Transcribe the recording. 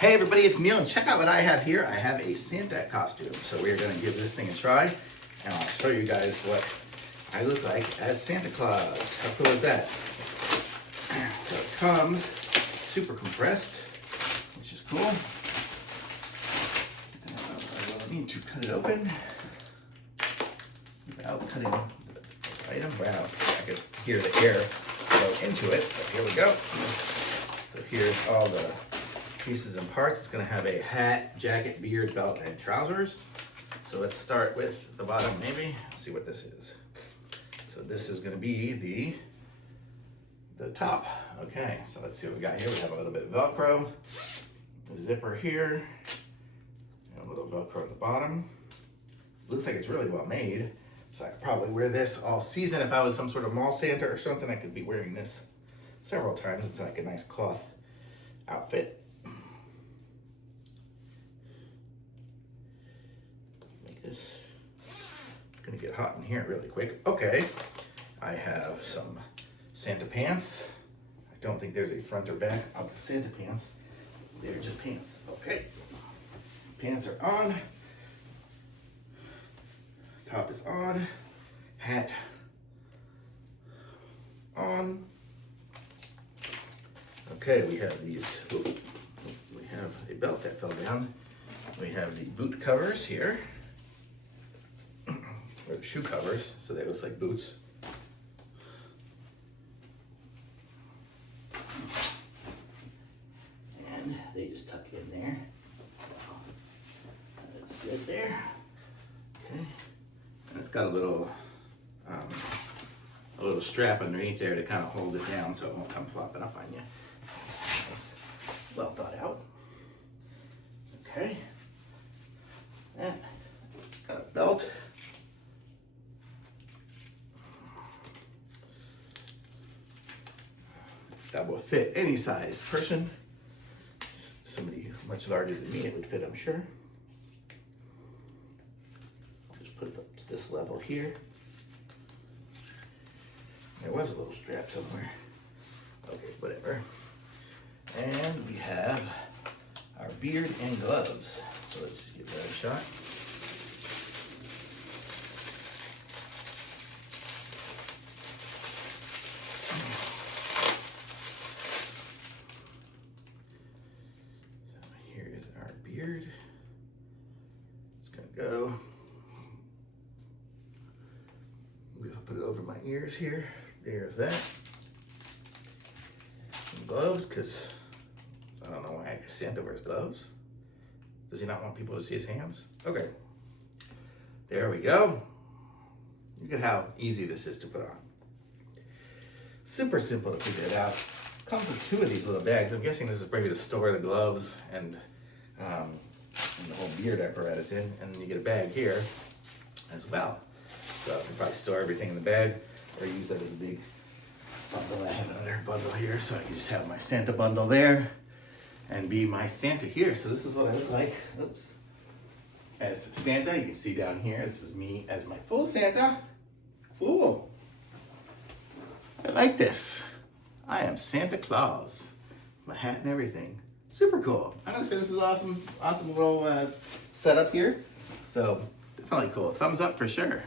Hey everybody, it's Neil, and check out what I have here. I have a Santa costume. So we're gonna give this thing a try, and I'll show you guys what I look like as Santa Claus. How cool is that? So it comes super compressed, which is cool. I need to cut it open without cutting the item. Wow, I could hear the air go into it, but here we go. So here's all the pieces and parts. It's going to have a hat, jacket, beard, belt, and trousers. So let's start with the bottom maybe. Let's see what this is. So this is going to be the top. Okay, so let's see what we got here. We have a little bit of Velcro, a zipper here, and a little Velcro at the bottom. Looks like it's really well made. So I could probably wear this all season. If I was some sort of mall Santa or something, I could be wearing this several times. It's like a nice cloth outfit. Gonna get hot in here really quick. Okay, I have some Santa pants. I don't think there's a front or back of the Santa pants. They're just pants. Okay, pants are on. Top is on. Hat on. Okay, we have these. We have a belt that fell down. We have the boot covers here. Or the shoe covers, so they look like boots. And they just tuck in there. That's good there. Okay. And it's got a little strap underneath there to kind of hold it down so it won't come flopping up on you. It's well thought out. Okay. And got a belt. That will fit any size person. Somebody much larger than me, it would fit, I'm sure. Just put it up to this level here. There was a little strap somewhere. Okay, whatever. And we have our beard and gloves. So let's give that a shot. Beard. It's gonna go. We'll put it over my ears here. There's that. Some gloves, because I don't know why Santa wears gloves. Does he not want people to see his hands? Okay. There we go. Look at how easy this is to put on. Super simple to figure it out. Comes with two of these little bags. I'm guessing this is maybe to store the gloves and the whole beard apparatus in, and then you get a bag here as well. So you can probably store everything in the bag or use that as a big bundle. I have another bundle here, so I can just have my Santa bundle there and be my Santa here. So this is what I look like. Oops. As Santa, you can see down here, this is me as my full Santa. Ooh. I like this. I am Santa Claus. My hat and everything. Super cool. I'm gonna say this is awesome little setup here. So definitely cool. Thumbs up for sure.